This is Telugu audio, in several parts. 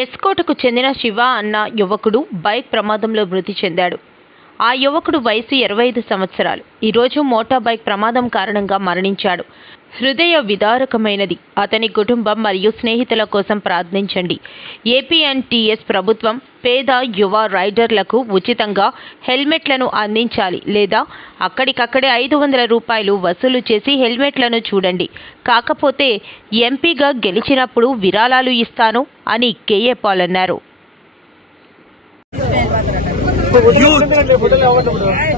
ఎస్కోటకు చెందిన శివ అన్న యువకుడు బైక్ ప్రమాదంలో మృతి చెందాడు. ఆ యువకుడు వయసు 25 సంవత్సరాలు. ఈరోజు మోటార్ బైక్ ప్రమాదం కారణంగా మరణించాడు. హృదయ విదారకమైనది. అతని కుటుంబం మరియు స్నేహితుల కోసం ప్రార్థించండి. ఏపీఎన్టీఎస్ ప్రభుత్వం పేద యువ రైడర్లకు ఉచితంగా హెల్మెట్లను అందించాలి లేదా అక్కడికక్కడే 500 రూపాయలు వసూలు చేసి హెల్మెట్లను చూడండి. కాకపోతే ఎంపీగా గెలిచినప్పుడు విరాళాలు ఇస్తాను అని కేఏ పాల్ అన్నారు.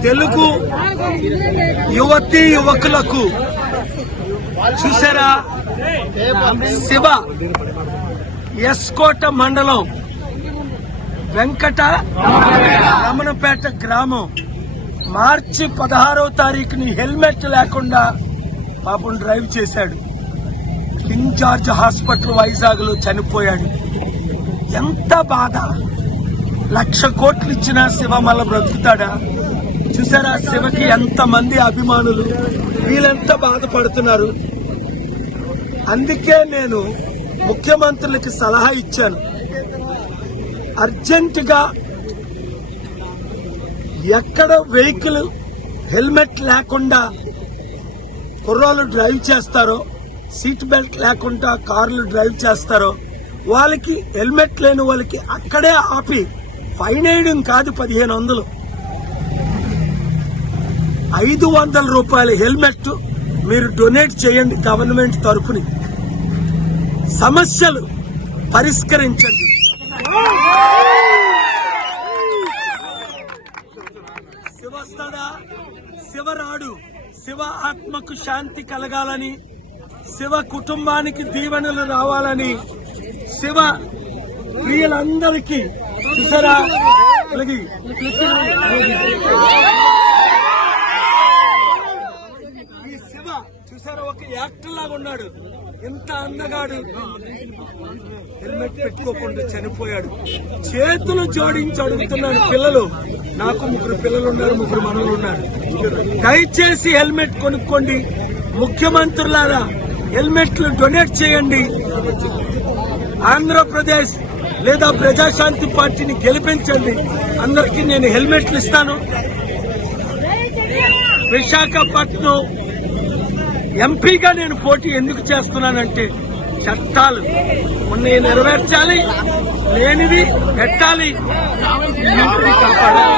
తెలుగు యువతీ యువకులకు చూసారా, శివ ఎస్కోట మండలం వెంకట రమణపేట గ్రామం మార్చి 16వ తారీఖుని హెల్మెట్ లేకుండా పాపం డ్రైవ్ చేశాడు. కింగ్ జార్జ్ హాస్పిటల్ వైజాగ్ లో చనిపోయాడు. ఎంత బాధ! 1,00,000 కోట్లు ఇచ్చినా శివ మళ్ళా బ్రతుకుతాడా? చూసారా శివకి ఎంతమంది అభిమానులు, వీళ్ళెంత బాధపడుతున్నారు. అందుకే నేను ముఖ్యమంత్రులకి సలహా ఇచ్చాను, అర్జెంటుగా ఎక్కడ వెహికల్ హెల్మెట్ లేకుండా కుర్రోళ్ళు డ్రైవ్ చేస్తారో, సీట్ బెల్ట్ లేకుండా కార్లు డ్రైవ్ చేస్తారో వాళ్ళకి, హెల్మెట్ లేని వాళ్ళకి అక్కడే ఆపి ఫైన్ వేయడం కాదు, 1500 500 రూపాయల హెల్మెట్ మీరు డొనేట్ చేయండి గవర్నమెంట్ తరఫుని. సమస్యలు పరిష్కరించండి. శివ వస్తాడా? శివ రాడు. శివ ఆత్మకు శాంతి కలగాలని, శివ కుటుంబానికి దీవెనలు రావాలని, శివ ప్రియులందరికీ చూసారా ఈ శివ చూసారా ఒక యాక్టర్ లాగా ఉన్నాడు. ఎంత అందగాడు, హెల్మెట్ పెట్టుకోకుండా చనిపోయాడు. చేతులు జోడించి అడుగుతున్నాడు. పిల్లలు, నాకు 3 పిల్లలు ఉన్నారు, 3 మనవలు ఉన్నారు. దయచేసి హెల్మెట్ కొనుక్కోండి. ముఖ్యమంత్రులారా హెల్మెట్లు డొనేట్ చేయండి. ఆంధ్రప్రదేశ్ లేదా ప్రజాశాంతి పార్టీని గెలిపించండి. అందరికీ నేను హెల్మెట్లు ఇస్తాను. విశాఖపట్నం ఎంపీగా నేను పోటీ ఎందుకు చేస్తున్నానంటే, చట్టాలు ఉన్నవి నెరవేర్చాలి, లేనివి పెట్టాలి, కాపాడాలి.